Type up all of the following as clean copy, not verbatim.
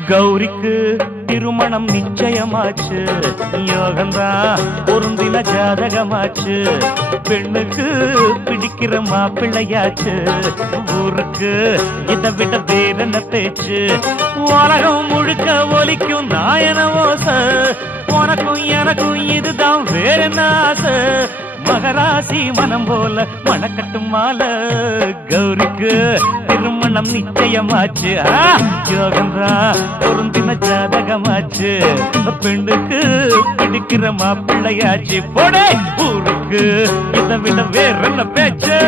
கௌரிக்கு திருமணம் நிச்சயமாச்சு, யோகந்தான் பொருந்தின ஜாதகமாச்சு. பெண்ணுக்கு பிடிக்கிற மாப்பிள்ளையாச்சு, ஊருக்கு இதை விட வேறென்ன பேச்சு. உலகம் முழுக்க ஒலிக்கும் நாயன ஓசை, உனக்கும் எனக்கும் இதுதான் வேறென்ன ஆசை. மகராசி மனம் போல மணக்கட்டும் மாலை, கௌரிக்கு திருமணம் நிச்சயமாச்சு, யோகந்தா பொருந்தின ஜாதகமாச்சு. பெண்ணுக்கு பிடிக்கிற மாப்பிள்ளையாச்சு, போடே ஊருக்கு இதை விட வேற பேச்சு.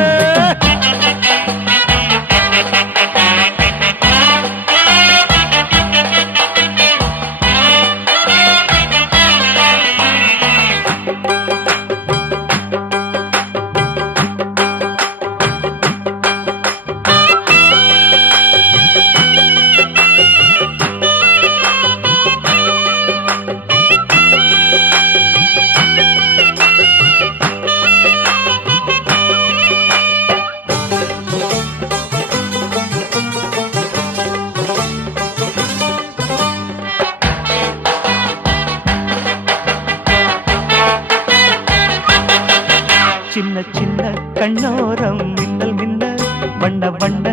சின்ன சின்ன கண்ணோரம் மின்னல் மின்னல், வண்ண வண்ண